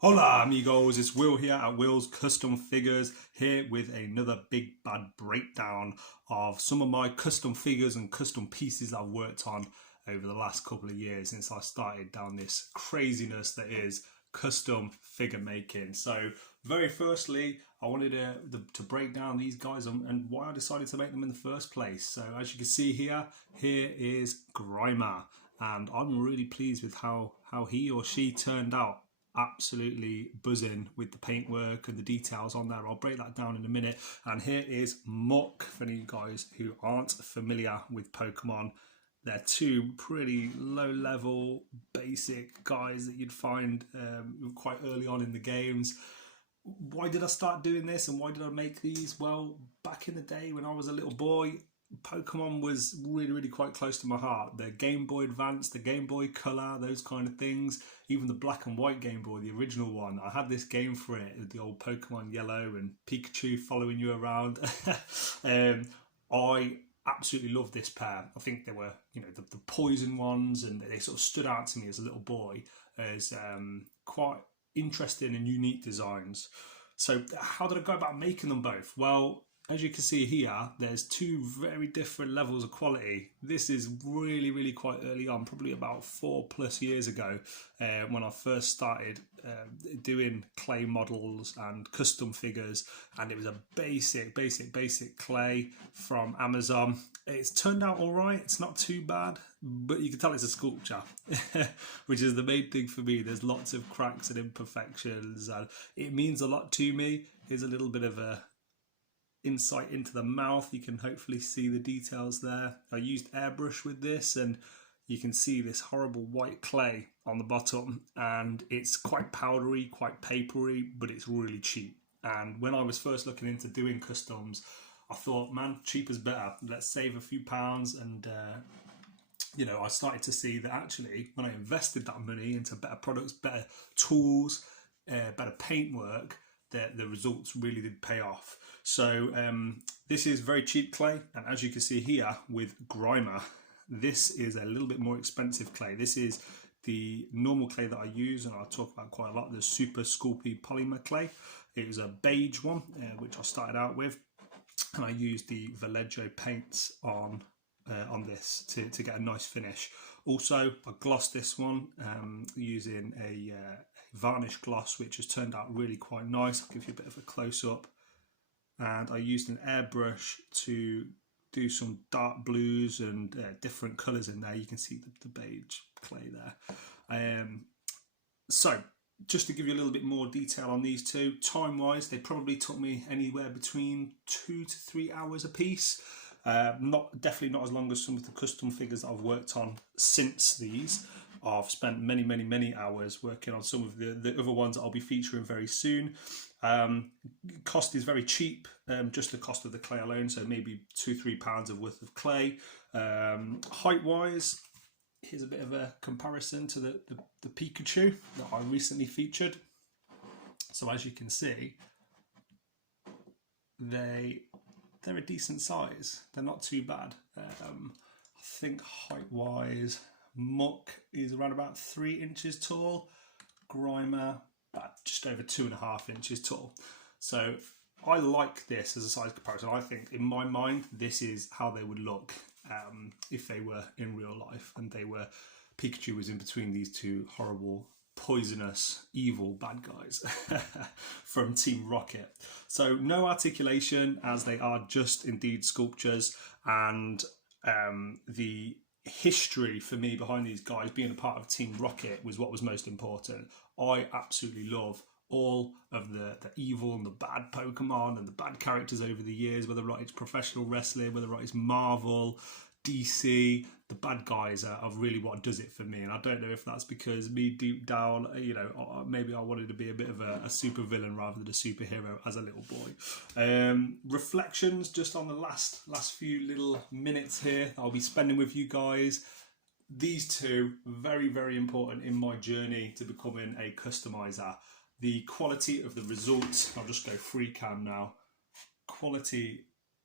Hola amigos, it's Will here at Will's Custom Figures, here with another big bad breakdown of some of my custom figures and custom pieces I've worked on over the last couple of years since I started down this craziness that is custom figure making. So very firstly, I wanted to break down these guys and why I decided to make them in the first place. So as you can see here is Grimer, and I'm really pleased with how he or she turned out. Absolutely buzzing with the paintwork and the details on there. I'll break that down in a minute. And here is Muk, for you guys who aren't familiar with Pokemon. They're two pretty low level basic guys that you'd find quite early on in the games. Why did I start doing this and why did I make these? Well, back in the day when I was a little boy, Pokemon was really quite close to my heart. The Game Boy Advance, the Game Boy Color, those kind of things. Even the black and white Game Boy, the original one. I had this game for it, the old Pokemon Yellow and Pikachu following you around. I absolutely love this pair. I think they were, the poison ones, and they sort of stood out to me as a little boy as quite interesting and unique designs. So how did I go about making them both? Well, as you can see here, there's two very different levels of quality. This is really quite early on, probably about 4+ years ago, when I first started doing clay models and custom figures, and it was a basic clay from Amazon. It's turned out all right. It's not too bad, but you can tell it's a sculpture, which is the main thing for me. There's lots of cracks and imperfections, and it means a lot to me. Here's a little bit of a insight into the mouth. You can hopefully see the details there. I used airbrush with this, and you can see this horrible white clay on the bottom, and it's quite powdery, quite papery, but it's really cheap. And when I was first looking into doing customs, I thought, man, cheap is better. Let's save a few pounds. And I started to see that actually when I invested that money into better products, better tools, better paintwork, the results really did pay off. So this is very cheap clay, and as you can see here with Grimer, this is a little bit more expensive clay. This is the normal clay that I use, and I'll talk about quite a lot, the Super Sculpey Polymer clay. It was a beige one, which I started out with, and I used the Vallejo paints on this to get a nice finish. Also, I glossed this one using a varnish gloss, which has turned out really quite nice. I'll give you a bit of a close-up. And I used an airbrush to do some dark blues and different colours in there. You can see the beige clay there. So just to give you a little bit more detail on these two, time-wise, they probably took me anywhere between 2 to 3 hours a piece. Definitely not as long as some of the custom figures that I've worked on since these. I've spent many hours working on some of the other ones that I'll be featuring very soon. Cost is very cheap, just the cost of the clay alone, so maybe £2-3 of worth of clay. Height wise, here's a bit of a comparison to the Pikachu that I recently featured. So as you can see, they're a decent size. They're not too bad. I think height wise, Muk is around about 3 inches tall. Grimer about just over 2.5 inches tall. So I like this as a size comparison. I think in my mind this is how they would look if they were in real life, and Pikachu was in between these two horrible, poisonous, evil bad guys from Team Rocket. So no articulation, as they are just indeed sculptures, and the history for me behind these guys, being a part of Team Rocket, was what was most important. I absolutely love all of the evil and the bad Pokemon and the bad characters over the years, whether it's professional wrestling, whether it's Marvel, DC. The bad guys are really what does it for me, and I don't know if that's because me deep down, maybe I wanted to be a bit of a super villain rather than a superhero as a little boy. Reflections just on the last few little minutes here I'll be spending with you guys. These two, very important in my journey to becoming a customizer. The quality of the results, I'll just go free cam now. Quality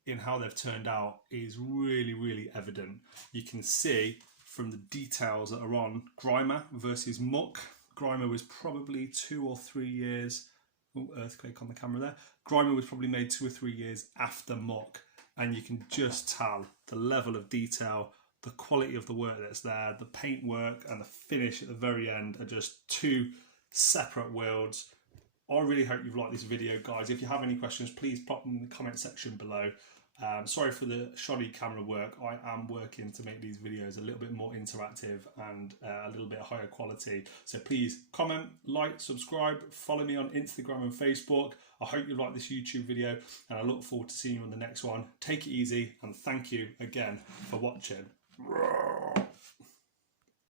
in how they've turned out is really evident. You can see from the details that are on Grimer versus Muk, Grimer was probably 2 or 3 years, oh, earthquake on the camera there, Grimer was probably made 2 or 3 years after Muk, and you can just tell the level of detail, the quality of the work that's there, the paint work and the finish at the very end are just two separate worlds. I really hope you've liked this video, guys. If you have any questions, please pop them in the comment section below. Sorry for the shoddy camera work. I am working to make these videos a little bit more interactive and a little bit higher quality. So please comment, like, subscribe, follow me on Instagram and Facebook. I hope you like this YouTube video and I look forward to seeing you on the next one. Take it easy and thank you again for watching.